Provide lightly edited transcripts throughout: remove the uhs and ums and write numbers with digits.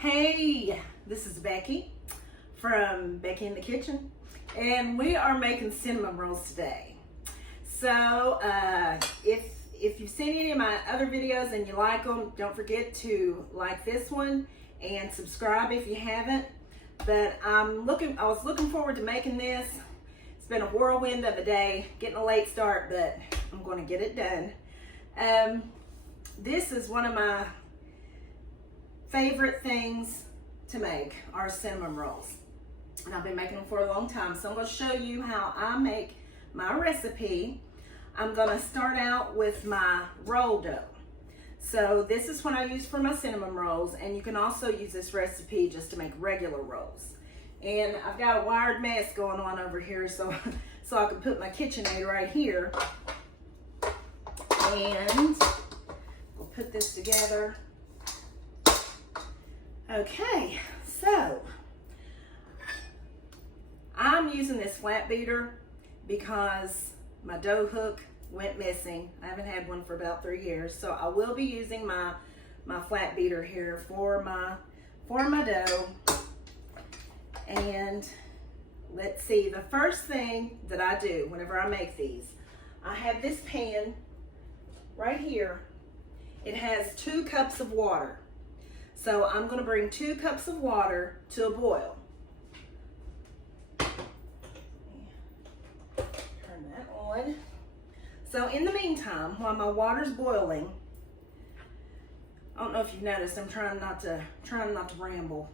Hey, this is Becky from Becky in the Kitchen, and we are making cinnamon rolls today. So if you've seen any of my other videos and you like them, don't forget to like this one and subscribe if you haven't. But I was looking forward to making this. It's been a whirlwind of a day, getting a late start, but I'm going to get it done. This is one of my favorite things to make, are cinnamon rolls. And I've been making them for a long time. So I'm going to show you how I make my recipe. I'm going to start out with my roll dough. So this is what I use for my cinnamon rolls, and you can also use this recipe just to make regular rolls. And I've got a wired mess going on over here, so I can put my KitchenAid right here. And we'll put this together. Okay, so I'm using this flat beater because my dough hook went missing. I haven't had one for about 3 years, so I will be using my flat beater here for my dough. And let's see, the first thing that I do whenever I make these, I have this pan right here. It has 2 cups of water. So I'm going to bring 2 cups of water to a boil. Turn that on. So in the meantime, while my water's boiling, I don't know if you've noticed, I'm trying not to ramble.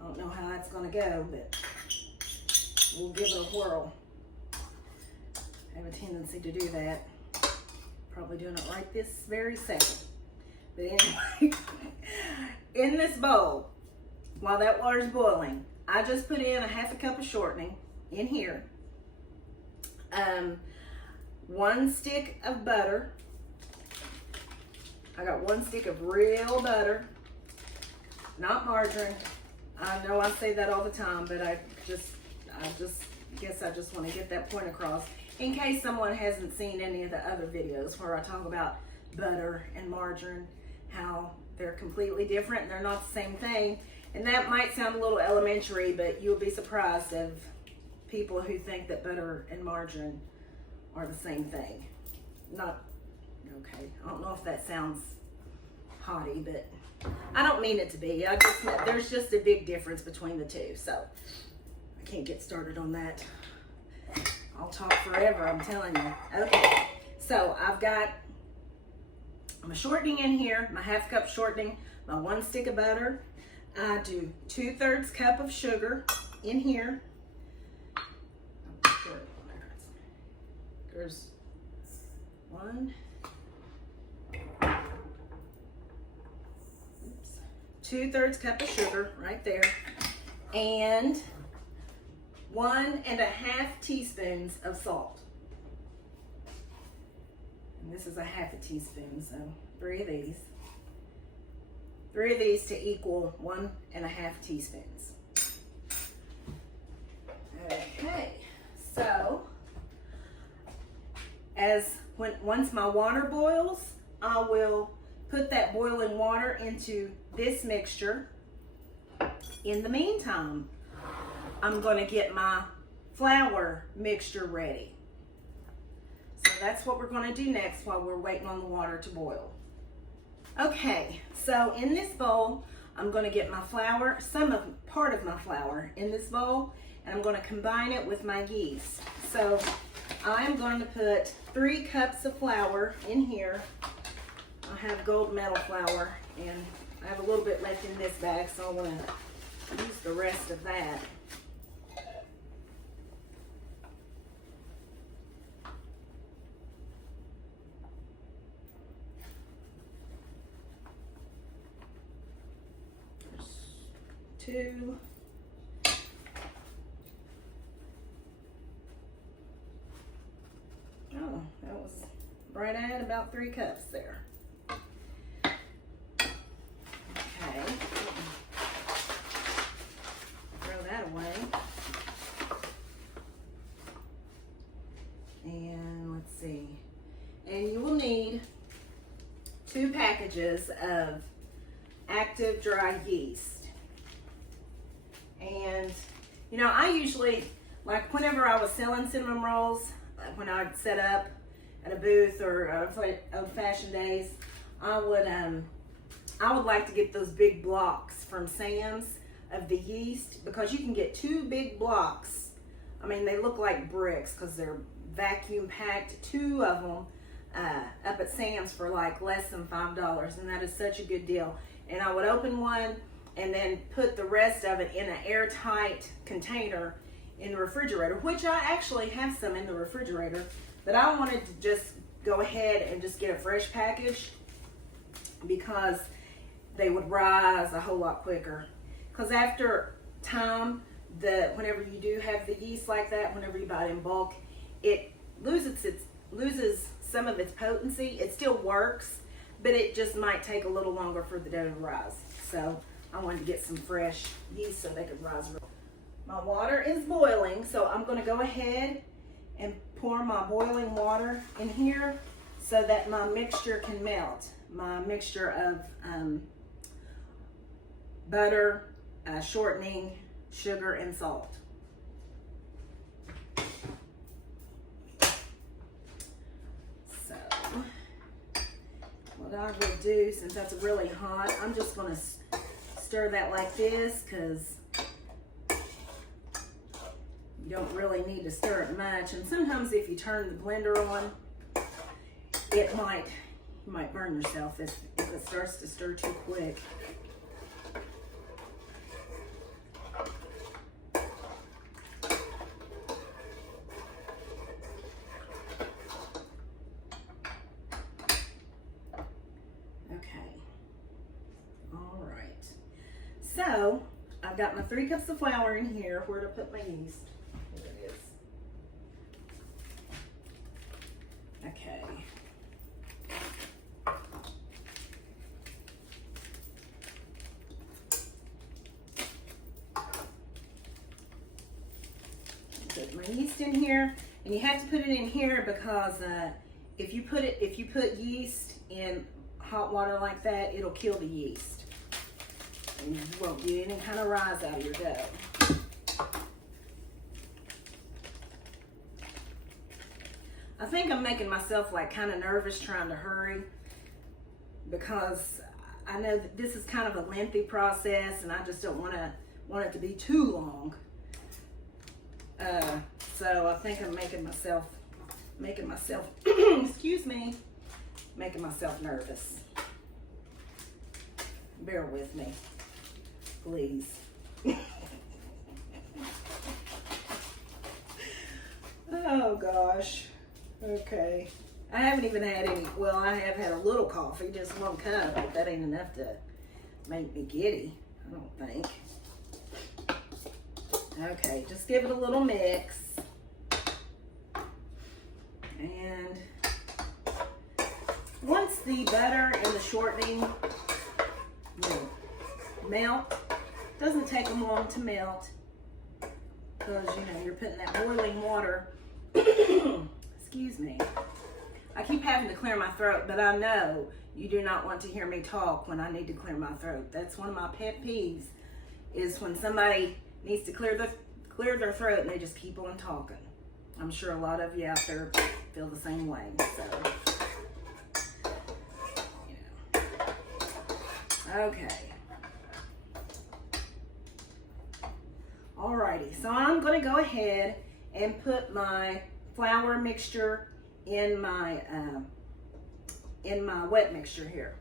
I don't know how that's going to go, but we'll give it a whirl. I have a tendency to do that. Probably doing it right this very second. But anyway, in this bowl, while that water's boiling, I just put in a 1/2 cup of shortening in here. 1 stick of butter. I got 1 stick of real butter, not margarine. I know I say that all the time, but I just guess I just want to get that point across in case someone hasn't seen any of the other videos where I talk about butter and margarine, how they're completely different and they're not the same thing. And that might sound a little elementary, but you'll be surprised of people who think that butter and margarine are the same thing. Okay, I don't know if that sounds haughty, but I don't mean it to be. There's just a big difference between the two, so I can't get started on that. I'll talk forever, I'm telling you. Okay, so I've got my shortening in here, my 1/2 cup shortening, my 1 stick of butter. I do 2/3 cup of sugar in here. There's 1. 2/3 cup of sugar right there, and 1½ teaspoons of salt. And this is a 1/2 teaspoon, so 3 of these. 3 of these to equal 1½ teaspoons. Okay, so once my water boils, I will put that boiling water into this mixture. In the meantime, I'm going to get my flour mixture ready. So that's what we're going to do next while we're waiting on the water to boil. Okay, so in this bowl, I'm going to get my flour, part of my flour in this bowl, and I'm going to combine it with my yeast. So I am going to put 3 cups of flour in here. I have gold medal flour, and I have a little bit left in this bag, so I want to use the rest of that. There's 2. Oh, that was right at about 3 cups there. Okay. Throw that away. And let's see. And you will need 2 packages of active dry yeast. And, you know, I usually, like whenever I was selling cinnamon rolls, when I'd set up at a booth or old-fashioned days, I would like to get those big blocks from Sam's of the yeast, because you can get 2 big blocks. I mean, they look like bricks because they're vacuum packed, 2 of them up at Sam's for like less than $5, and that is such a good deal. And I would open one and then put the rest of it in an airtight container in the refrigerator, which I actually have some in the refrigerator, but I wanted to just go ahead and just get a fresh package because they would rise a whole lot quicker. Because after time, whenever you do have the yeast like that, whenever you buy it in bulk, it loses some of its potency. It still works, but it just might take a little longer for the dough to rise. So I wanted to get some fresh yeast so they could rise. My water is boiling, so I'm going to go ahead and pour my boiling water in here so that my mixture can melt. My mixture of butter, shortening, sugar, and salt. So what I will do, since that's really hot, I'm just going to stir that like this, because you don't really need to stir it much. And sometimes if you turn the blender on, you might burn yourself if it starts to stir too quick. So I've got my 3 cups of flour in here. Where to put my yeast? Here it is. Okay. Put my yeast in here, and you have to put it in here because if you put yeast in hot water like that, it'll kill the yeast. And you won't get any kind of rise out of your dough. I think I'm making myself like kind of nervous trying to hurry, because I know that this is kind of a lengthy process and I just don't want it to be too long. So I think I'm making myself excuse me, making myself nervous. Bear with me, please. Oh gosh. Okay. I haven't even had any, well, I have had a little coffee, just 1 cup, but that ain't enough to make me giddy, I don't think. Okay, just give it a little mix. And once the butter and the shortening melt, doesn't take them long to melt, because you're putting that boiling water. Excuse me. I keep having to clear my throat, but I know you do not want to hear me talk when I need to clear my throat. That's one of my pet peeves, is when somebody needs to clear their throat and they just keep on talking. I'm sure a lot of you out there feel the same way. So, okay. Alrighty, so I'm going to go ahead and put my flour mixture in my wet mixture here.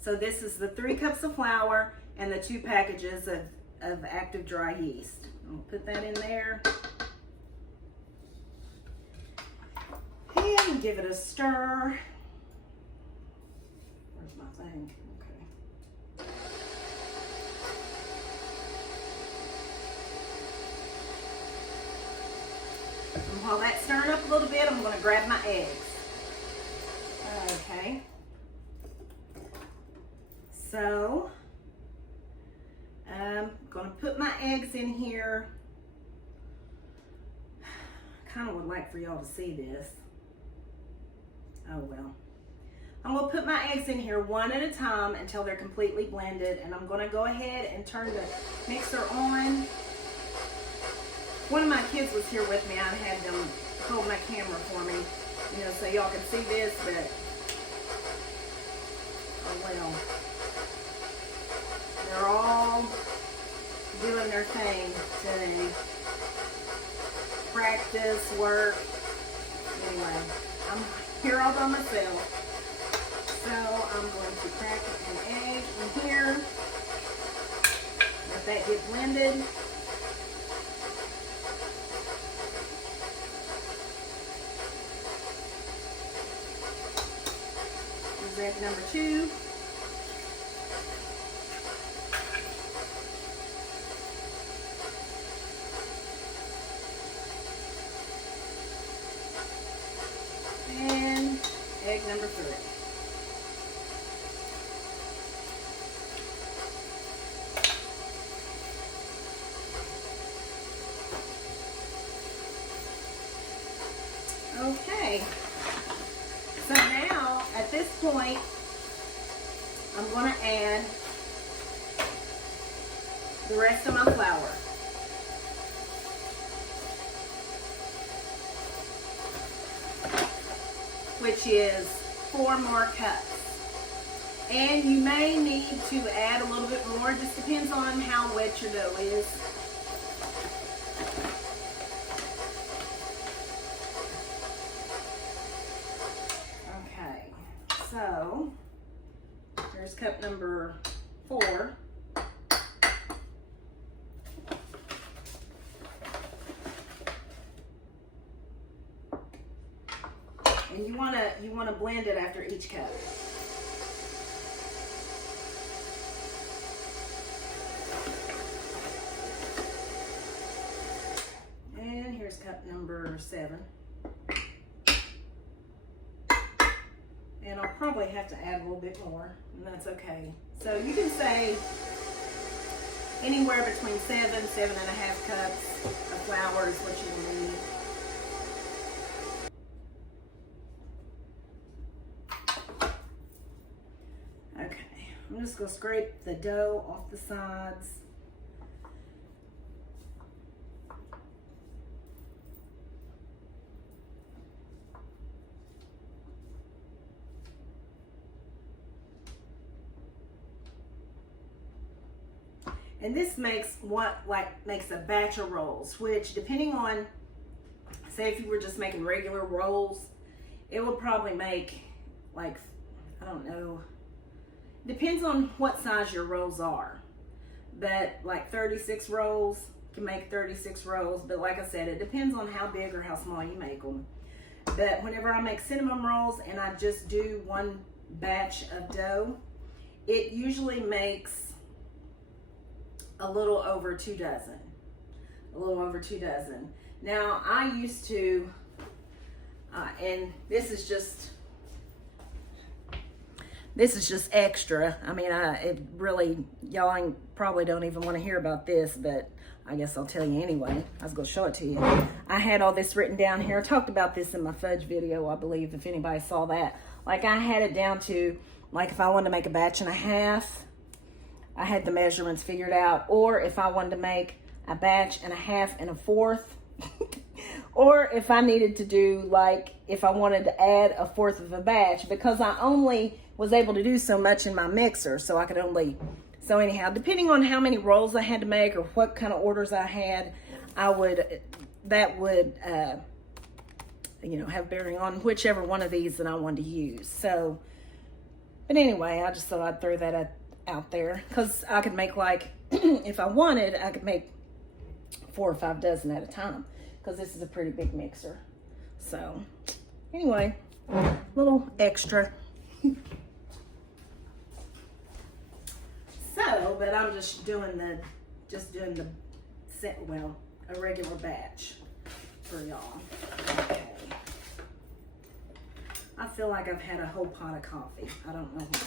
So this is the 3 cups of flour and the 2 packages of active dry yeast. I'll put that in there and give it a stir. Where's my thing? Okay. And while that's stirring up a little bit, I'm going to grab my eggs. Okay. So I'm going to put my eggs in here. I kind of would like for y'all to see this. Oh well. I'm gonna put my eggs in here one at a time until they're completely blended, and I'm gonna go ahead and turn the mixer on. One of my kids was here with me. I had them hold my camera for me, you know, so y'all can see this, but oh well. They're all doing their thing today. Practice, work. Anyway, I'm here all by myself. So I'm going to crack an egg in here. Let that get blended. This is egg number 2. And egg number 3. Okay, so now at this point, I'm going to add the rest of my flour. Which is 4 more cups. And you may need to add a little bit more, just depends on how wet your dough is. So, there's cup number 4. And you wanna blend it after each cup. And here's cup number 7. And I'll probably have to add a little bit more, and that's okay. So you can say anywhere between 7.5 cups of flour is what you will need. Okay, I'm just gonna scrape the dough off the sides. And this makes makes a batch of rolls, which depending on, say if you were just making regular rolls, it would probably make like, I don't know, depends on what size your rolls are. But like 36 rolls, you can make 36 rolls. But like I said, it depends on how big or how small you make them. But whenever I make cinnamon rolls and I just do one batch of dough, it usually makes a little over 2 dozen. A little over 2 dozen. Now I used to, and this is just extra. I mean, it really, y'all probably don't even want to hear about this, but I guess I'll tell you anyway. I was gonna show it to you. I had all this written down here. I talked about this in my fudge video, I believe, if anybody saw that. Like I had it down to, like if I wanted to make a batch and a half, I had the measurements figured out. Or if I wanted to make a batch and a half and a fourth, or if I needed to do, like, if I wanted to add a fourth of a batch, because I only was able to do so much in my mixer, so I could only, so anyhow, depending on how many rolls I had to make or what kind of orders I had, that would, you know, have bearing on whichever one of these that I wanted to use. So, but anyway, I just thought I'd throw that out there, because I could make, like, if I wanted, I could make 4 or 5 dozen at a time, because this is a pretty big mixer. So anyway, little extra. So, but I'm just doing the well, a regular batch for y'all. Okay. I feel like I've had a whole pot of coffee. I don't know why.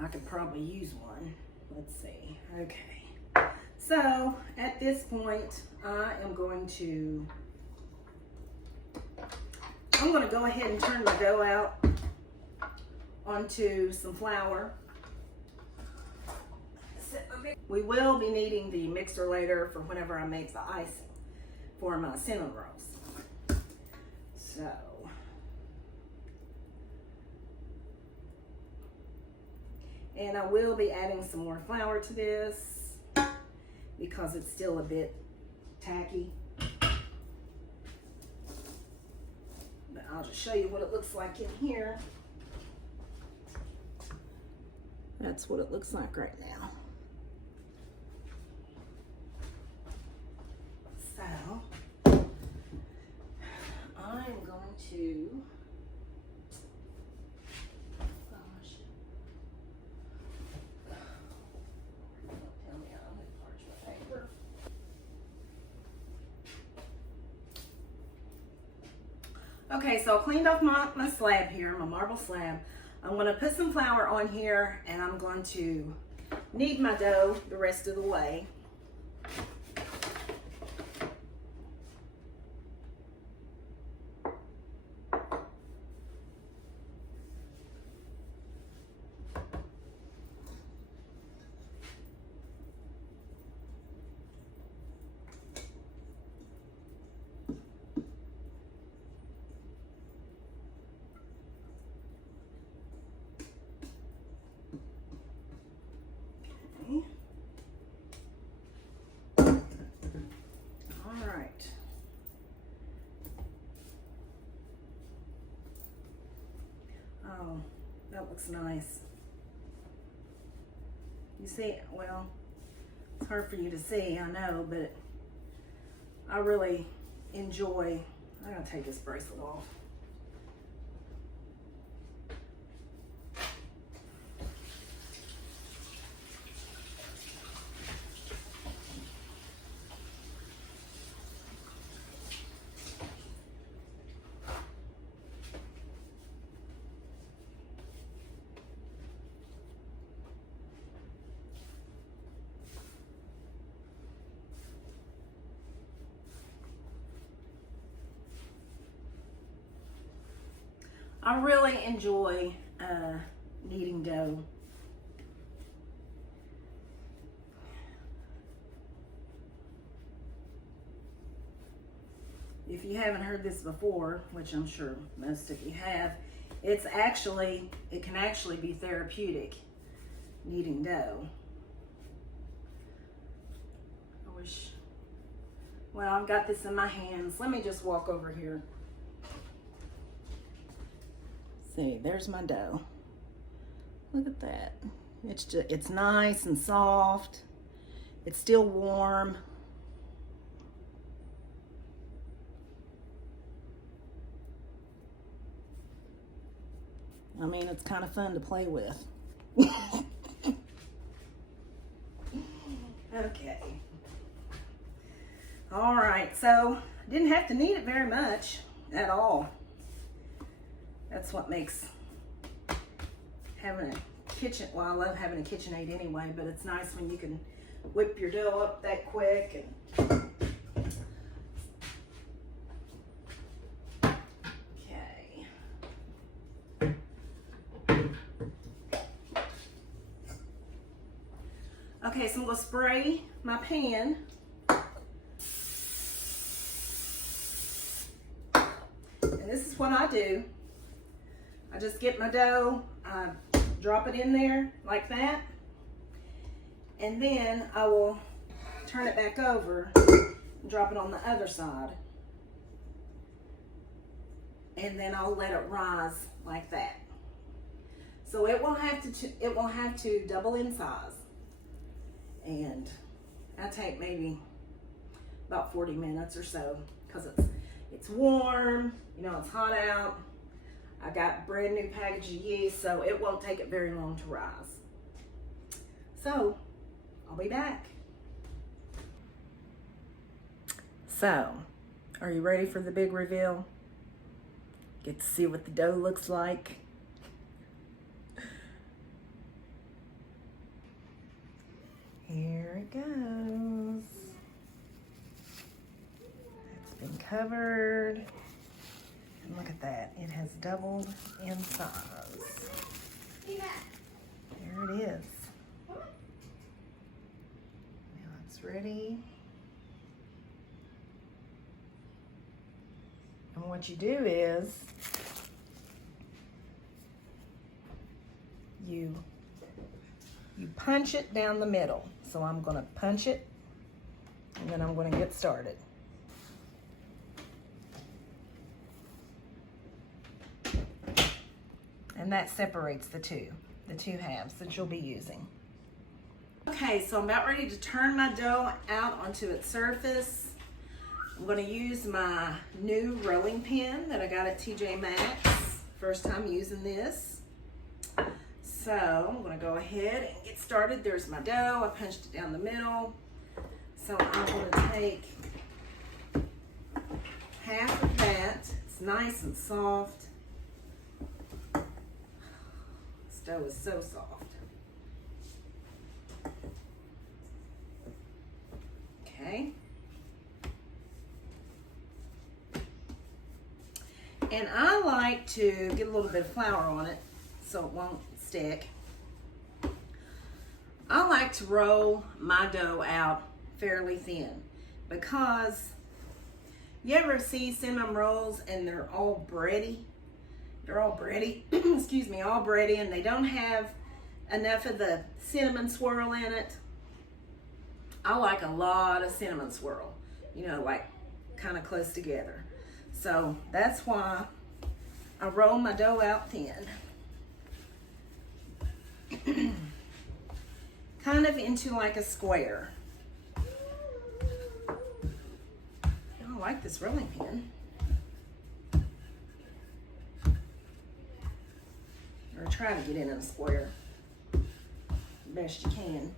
I could probably use one. Let's see. Okay. So at this point, I am going to I'm gonna go ahead and turn my dough out onto some flour. We will be needing the mixer later for whenever I make the icing for my cinnamon rolls. So, and I will be adding some more flour to this because it's still a bit tacky. But I'll just show you what it looks like in here. That's what it looks like right now. So, I'm going to, gosh, tell me I don't have parchment paper. Okay, so I cleaned off my slab here, my marble slab. I'm going to put some flour on here and I'm going to knead my dough the rest of the way. Oh, that looks nice. You see, well, it's hard for you to see, I know, but I really enjoy, I'm gonna take this bracelet off. I really enjoy kneading dough. If you haven't heard this before, which I'm sure most of you have, it can actually be therapeutic, kneading dough. I wish, well, I've got this in my hands. Let me just walk over here. See, there's my dough. Look at that. It's nice and soft. It's still warm. I mean, it's kind of fun to play with. Okay. All right, so didn't have to knead it very much at all. That's what makes having a kitchen, well, I love having a KitchenAid anyway, but it's nice when you can whip your dough up that quick. And okay. Okay, so I'm gonna spray my pan. And this is what I do. I just get my dough, I drop it in there like that, and then I will turn it back over and drop it on the other side. And then I'll let it rise like that. So it will have to double in size. And I take maybe about 40 minutes or so because it's warm, you know, it's hot out. I got brand new package of yeast, so it won't take it very long to rise. So, I'll be back. So, are you ready for the big reveal? Get to see what the dough looks like. Here it goes. It's been covered. Look at that. It has doubled in size. There it is. Now it's ready. And what you do is you punch it down the middle. So I'm going to punch it and then I'm going to get started. And that separates the two halves that you'll be using. Okay, so I'm about ready to turn my dough out onto its surface. I'm going to use my new rolling pin that I got at TJ Maxx. First time using this. So I'm going to go ahead and get started. There's my dough. I punched it down the middle. So I'm going to take half of that. It's nice and soft. This dough is so soft. Okay. And I like to get a little bit of flour on it so it won't stick. I like to roll my dough out fairly thin because you ever see cinnamon rolls and they're all bready? They're all bready, excuse me, all bready, and they don't have enough of the cinnamon swirl in it. I like a lot of cinnamon swirl, you know, like kind of close together. So that's why I roll my dough out thin. Kind of into like a square. I like this rolling pin. Or try to get in a square best you can.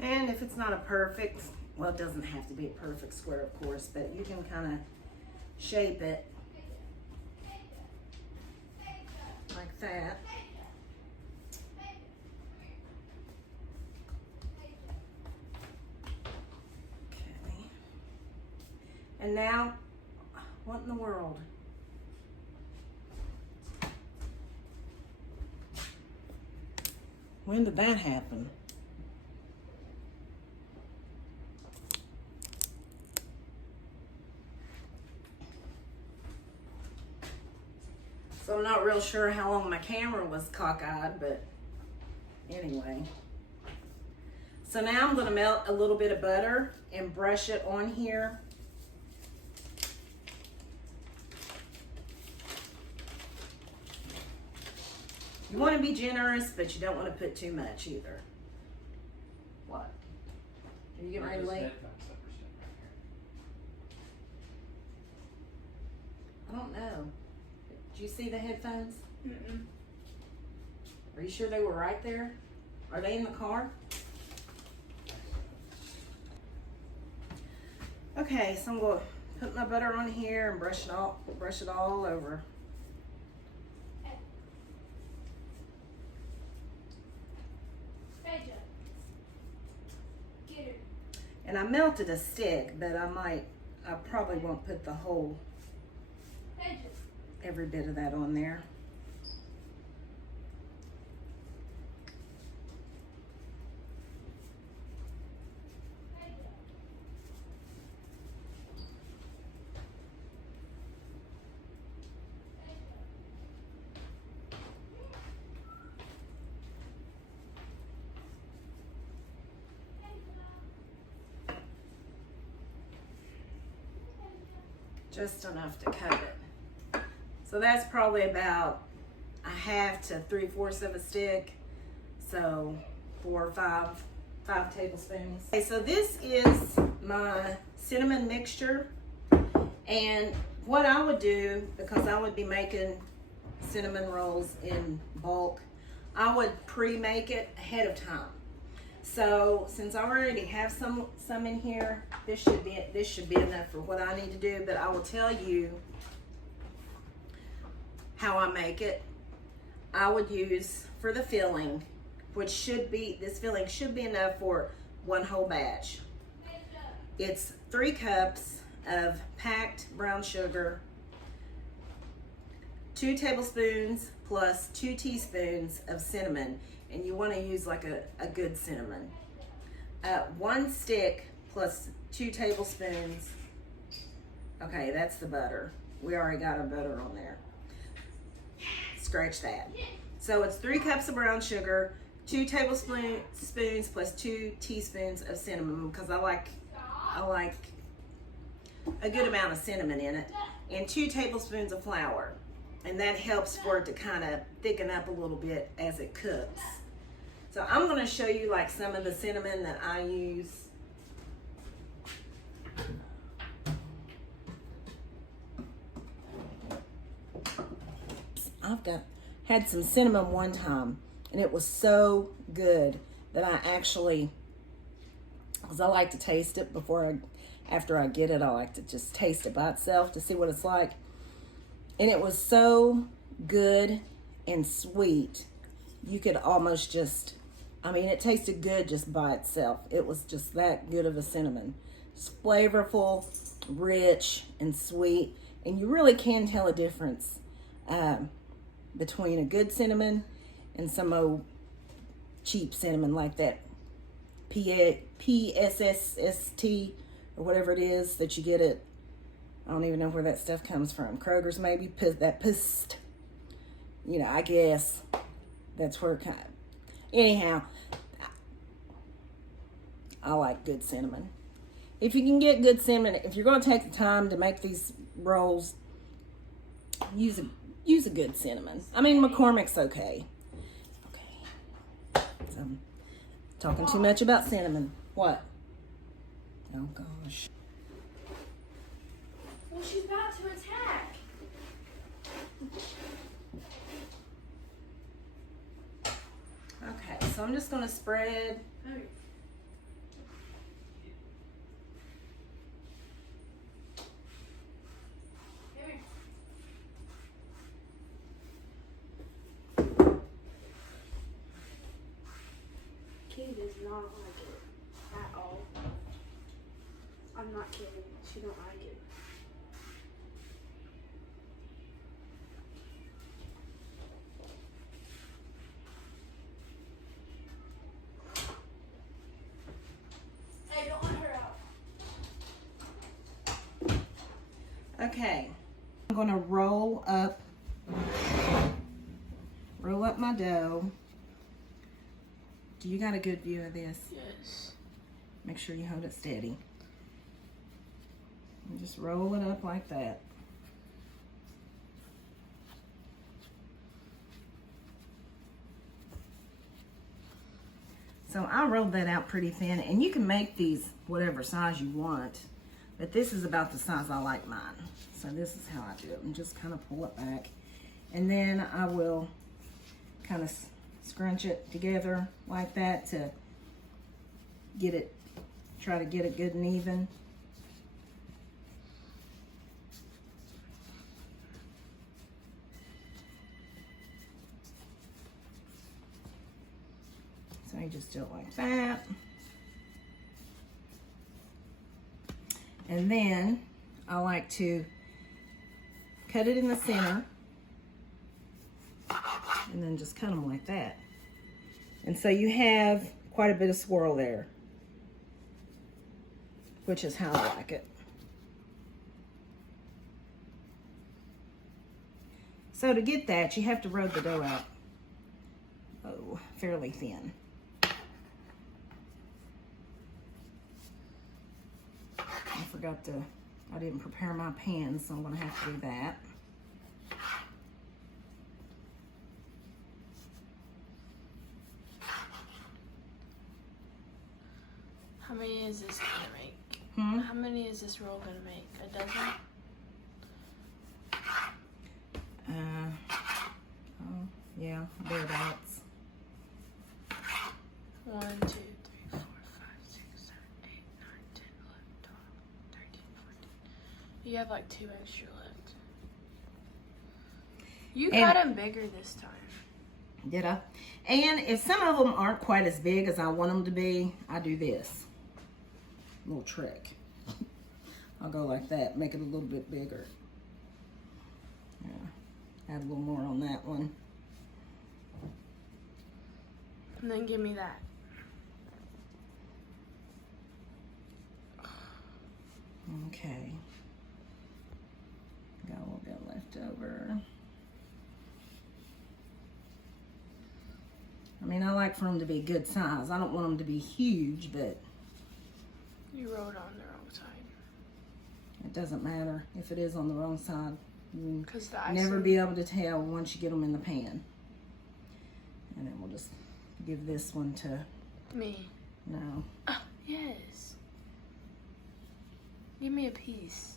And if it's not a perfect, well, it doesn't have to be a perfect square, of course, but you can kind of shape it like that. Okay. And now, what in the world? When did that happen? So I'm not real sure how long my camera was cockeyed, but anyway. So now I'm going to melt a little bit of butter and brush it on here. You want to be generous, but you don't want to put too much either. What? Are you getting ready to leave? I don't know. Did you see the headphones? Mm-mm. Are you sure they were right there? Are they in the car? Okay, so I'm going to put my butter on here and brush it all over. And I melted a stick, but I probably won't put the whole, every bit of that on there. just enough to cut it. So that's probably about a half to 3/4 of a stick. So 4 or 5 tablespoons. Okay, so this is my cinnamon mixture. And what I would do, because I would be making cinnamon rolls in bulk, I would pre-make it ahead of time. So since I already have some in here, this should be enough for what I need to do. But I will tell you how I make it. I would use for the filling, this filling should be enough for 1 whole batch. It's 3 cups of packed brown sugar, 2 tablespoons plus 2 teaspoons of cinnamon, and you want to use like a good cinnamon. 1 stick plus 2 tablespoons. Okay, that's the butter. We already got our butter on there. Scratch that. So it's 3 cups of brown sugar, 2 tablespoons plus 2 teaspoons of cinnamon, because I like a good amount of cinnamon in it, and 2 tablespoons of flour, and that helps for it to kind of thicken up a little bit as it cooks. So I'm going to show you like some of the cinnamon that I use. Had some cinnamon one time, and it was so good that I actually, because I like to taste it after I get it, I like to just taste it by itself to see what it's like. And it was so good and sweet. You could almost just, it tasted good just by itself. It was just that good of a cinnamon. It's flavorful, rich, and sweet. And you really can tell a difference between a good cinnamon and some old cheap cinnamon like that PSSST or whatever it is that you get at, I don't even know where that stuff comes from. Kroger's maybe, that pissed. I guess that's where it kind of, anyhow, I like good cinnamon. If you can get good cinnamon, if you're going to take the time to make these rolls, use a good cinnamon. McCormick's okay. So I'm talking too much about cinnamon. What? Oh gosh. Well, she's about to attack. Okay, so I'm just going to spread. Kitty does not like it at all. I'm not kidding. She don't like it. Hey, don't let her out. Okay, I'm going to roll up my dough. Do you got a good view of this? Yes. Make sure you hold it steady. And just roll it up like that. So I rolled that out pretty thin, and you can make these whatever size you want, but this is about the size I like mine. So this is how I do it, and just kind of pull it back. And then I will kind of scrunch it together like that to try to get it good and even. So you just do it like that. And then I like to cut it in the center and then just cut them like that. And so you have quite a bit of swirl there, which is how I like it. So to get that, you have to roll the dough out fairly thin. I forgot to I didn't prepare my pan, so I'm gonna have to do that. How many is this gonna make? How many is this roll gonna make? A dozen? Oh, yeah, thereabouts. 1, 2, 3, 4, 5, 6, 7, 8, 9, 10, 11, 12, 13, 14. You have like 2 extra left. You got them bigger this time. Did I? And if some of them aren't quite as big as I want them to be, I do this little trick. I'll go like that, make it a little bit bigger. Yeah, add a little more on that one. And then give me that. Okay. Got a little bit left over. I mean, I like for them to be good size. I don't want them to be huge, but You wrote on the wrong side. it doesn't matter if it is on the wrong side. You Because the never icing. be able to tell once you get them in the pan. And then we'll just give this one to, Me. no, Oh, yes. Give me a piece.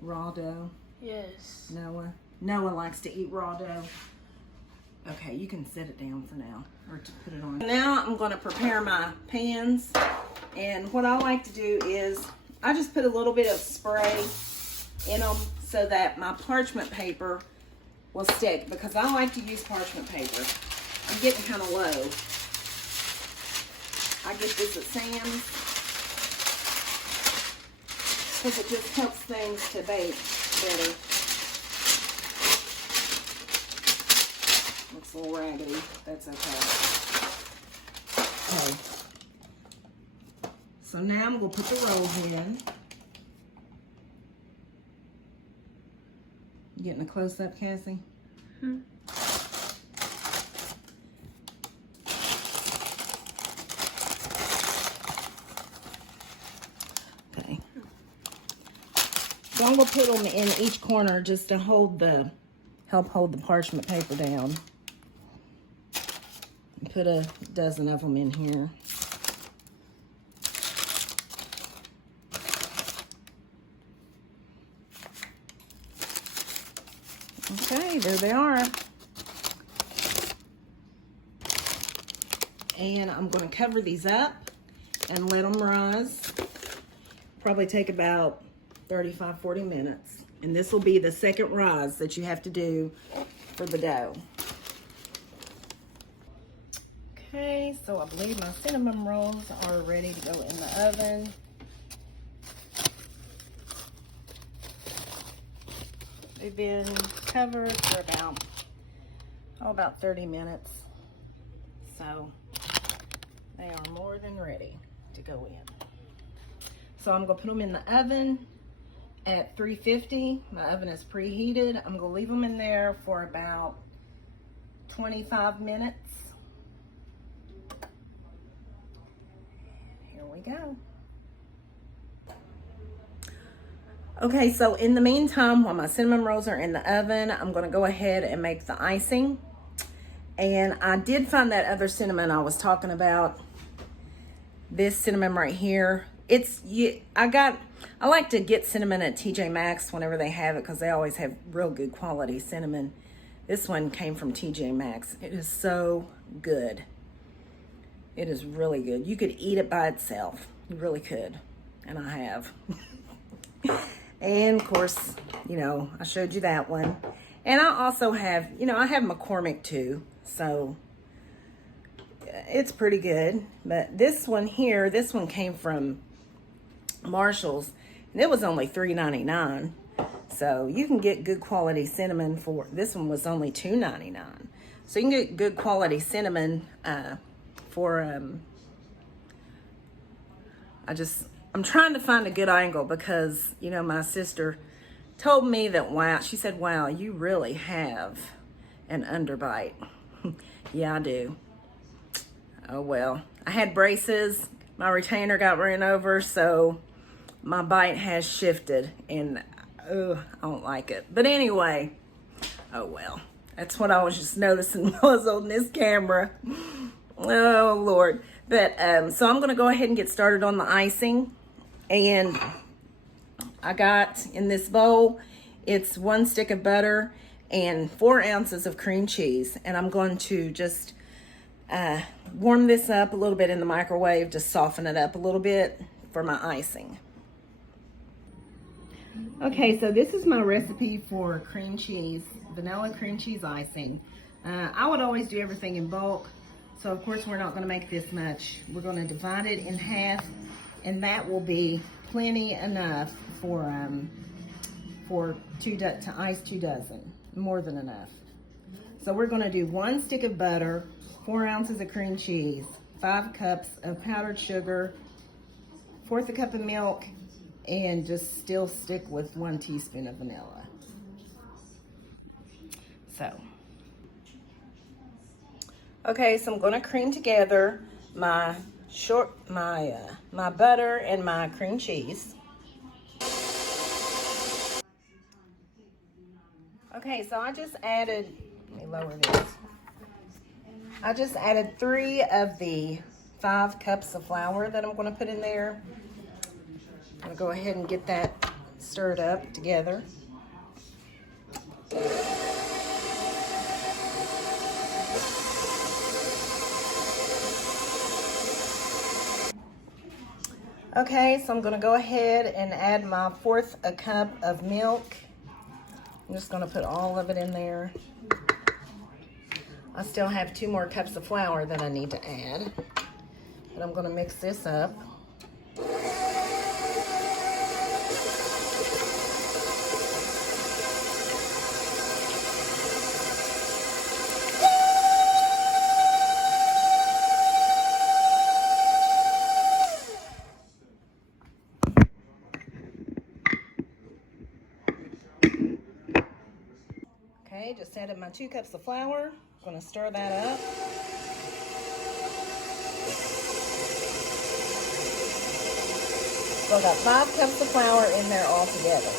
raw dough. Yes. Noah. Noah likes to eat raw dough. Okay, you can set it down for now, or to put it on. Now I'm going to prepare my pans, and what I like to do is I just put a little bit of spray in them so that my parchment paper will stick, because I like to use parchment paper. I'm getting kind of low. I get this at Sam's because it just helps things to bake better. Looks a little raggedy. That's okay. Okay. So now I'm going to put the rolls in. You getting a close-up, Cassie? Hmm. Okay. So I'm going to put them in each corner just to help hold the parchment paper down. Put a dozen of them in here. Okay, there they are. And I'm going to cover these up and let them rise. Probably take about 35-40 minutes. And this will be the second rise that you have to do for the dough. Okay, so I believe my cinnamon rolls are ready to go in the oven. They've been covered for about 30 minutes. So they are more than ready to go in. So I'm gonna put them in the oven at 350. My oven is preheated. I'm gonna leave them in there for about 25 minutes. Here we go. Okay, so in the meantime, while my cinnamon rolls are in the oven, I'm gonna go ahead and make the icing. And I did find that other cinnamon I was talking about. This cinnamon right here. I like to get cinnamon at TJ Maxx whenever they have it, because they always have real good quality cinnamon. This one came from TJ Maxx. It is so good. It is really good. You could eat it by itself. You really could. And I have. And of course, I showed you that one. And I also have, I have McCormick too. So it's pretty good. But this one here, this one came from Marshall's. And it was only $3.99. So you can get good quality cinnamon for, this one was only $2.99. So you can get good quality cinnamon for, I'm trying to find a good angle because, my sister told me that, wow, she said, wow, you really have an underbite. Yeah, I do. Oh, well, I had braces. My retainer got ran over, so my bite has shifted, and I don't like it. But anyway, oh well. That's what I was just noticing while I was on this camera. Oh Lord. But so I'm gonna go ahead and get started on the icing. And I got in this bowl, it's 1 stick of butter and 4 ounces of cream cheese. And I'm going to just warm this up a little bit in the microwave, just soften it up a little bit for my icing. Okay, so this is my recipe for cream cheese, vanilla cream cheese icing. I would always do everything in bulk, so of course we're not going to make this much. We're going to divide it in half, and that will be plenty enough for to ice 2 dozen, more than enough. So we're going to do 1 stick of butter, 4 ounces of cream cheese, 5 cups of powdered sugar, 1/4 cup of milk, and just still stick with 1 teaspoon of vanilla. So, okay, so I'm going to cream together my butter and my cream cheese. Okay, so I just added, let me lower this. I just added 3 of the 5 cups of flour that I'm going to put in there. I'm going to go ahead and get that stirred up together. Okay, so I'm going to go ahead and add my 1/4 cup of milk. I'm just going to put all of it in there. I still have 2 more cups of flour that I need to add, but I'm going to mix this up. Okay, just added my 2 cups of flour. I'm going to stir that up. So I got 5 cups of flour in there all together.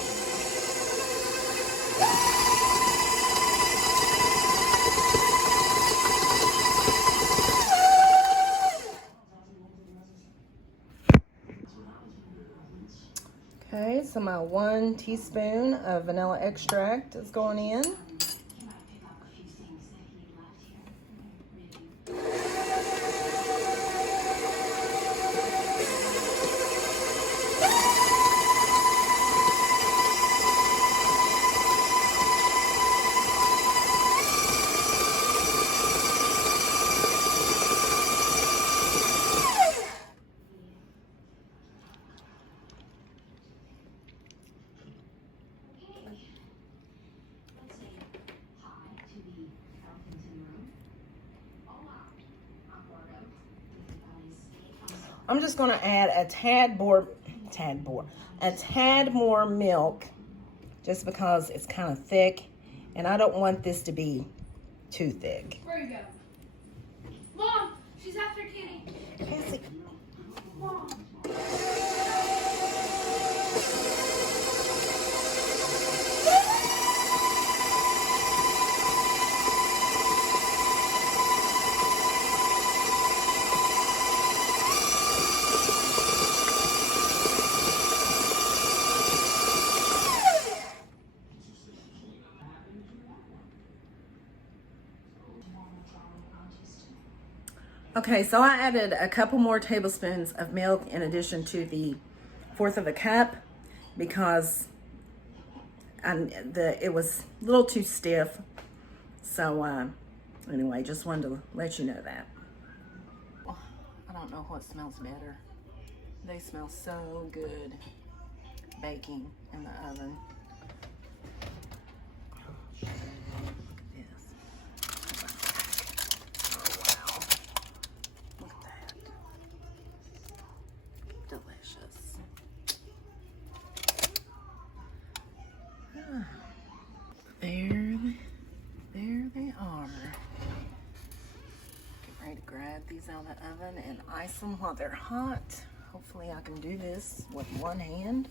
Okay, so my 1 teaspoon of vanilla extract is going in. I'm just going to add a tad more milk, just because it's kind of thick, and I don't want this to be too thick. Where you go? Mom, she's after Kitty. Cassie. Mom. Okay, so I added a couple more tablespoons of milk in addition to the 1/4 cup, because it was a little too stiff. So anyway, just wanted to let you know that. I don't know what smells better. They smell so good baking in the oven. There they are. Get ready to grab these out of the oven and ice them while they're hot. Hopefully I can do this with one hand.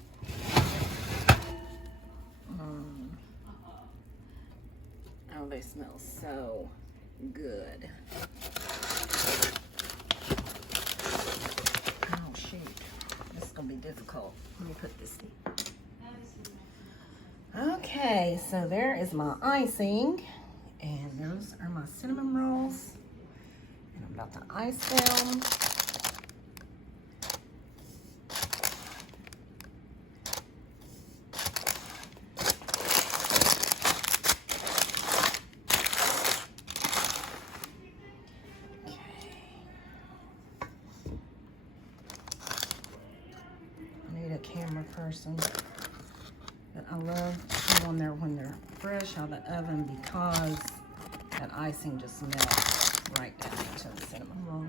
Oh, they smell so good. Oh shoot, this is gonna be difficult. Let me put this in. Okay, so there is my icing, and those are my cinnamon rolls, and I'm about to ice them. Camera person, but I love to put them on there when they're fresh out of the oven because that icing just melts right down into the cinnamon roll.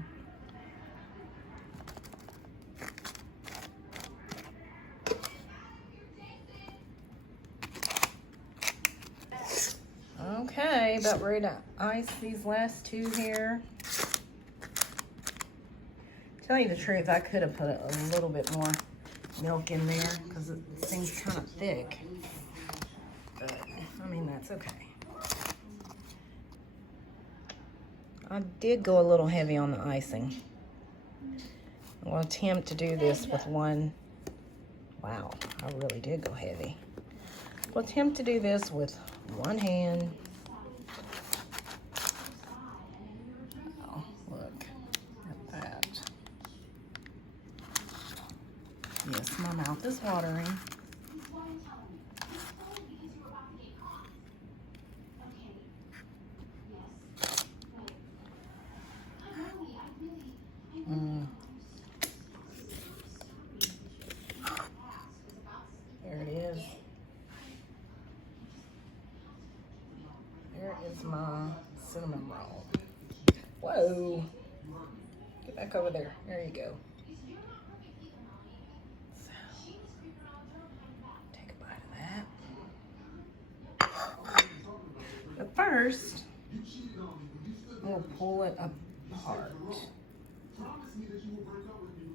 Okay, about ready to ice these last two here. Tell you the truth, I could have put a little bit more milk in there because it seems kind of thick, but I mean, that's okay. I did go a little heavy on the icing. I'll attempt to do this with one. Wow, I really did go heavy. We'll attempt to do this with one hand. Oh, look at that. Yes, my mouth is watering. There it is. There is my cinnamon roll. Whoa. Get back over there. There you go. So, take a bite of that. But first, we'll pull it apart.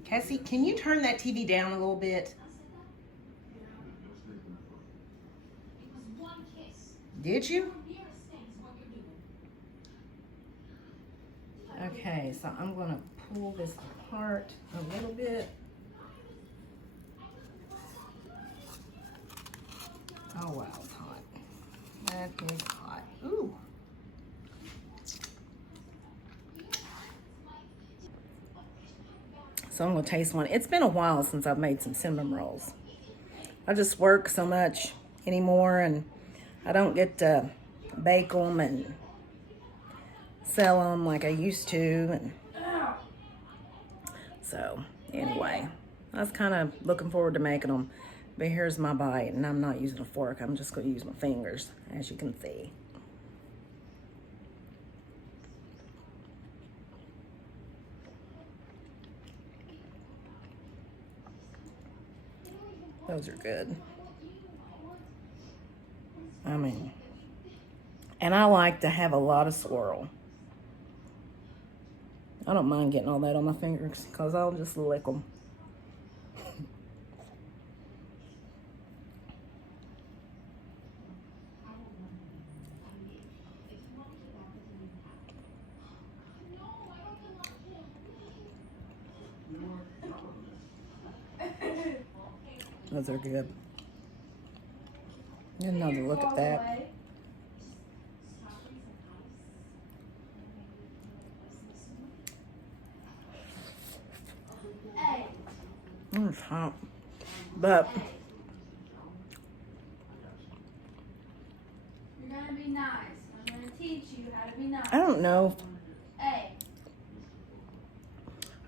Cassie, can you turn that TV down a little bit? Did you? Okay, so I'm going to pull this apart a little bit. Oh wow, it's hot. That is hot. Ooh. So I'm going to taste one. It's been a while since I've made some cinnamon rolls. I just work so much anymore, and I don't get to bake them and sell them like I used to. And so anyway, I was kind of looking forward to making them. But here's my bite, and I'm not using a fork. I'm just going to use my fingers, as you can see. Those are good. I mean, and I like to have a lot of swirl. I don't mind getting all that on my fingers because I'll just lick them. Those are good. Another look at that. It's hot, but You're gonna be nice. I'm gonna teach you how to be nice. I don't know. Hey.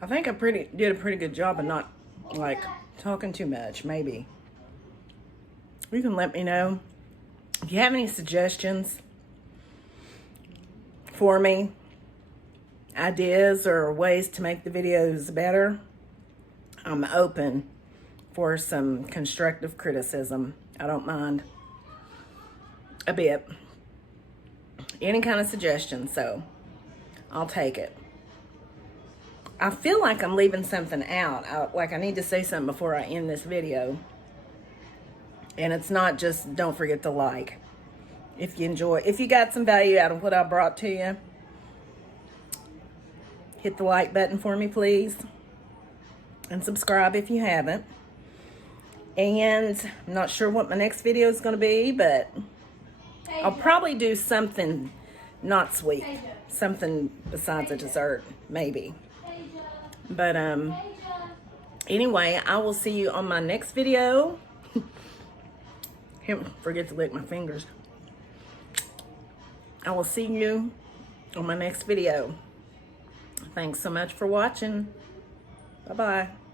I think I did a pretty good job of not like talking too much. Maybe you can let me know if you have any suggestions for me, ideas or ways to make the videos better. I'm open for some constructive criticism. I don't mind a bit. Any kind of suggestion, so I'll take it. I feel like I'm leaving something out. Like I need to say something before I end this video. And it's not just don't forget to like. If you got some value out of what I brought to you, hit the like button for me, please. And subscribe if you haven't. And I'm not sure what my next video is going to be, but I'll probably do something not sweet. Something besides a dessert, maybe. But anyway, I will see you on my next video. Forget to lick my fingers. I will see you on my next video. Thanks so much for watching. Bye-bye.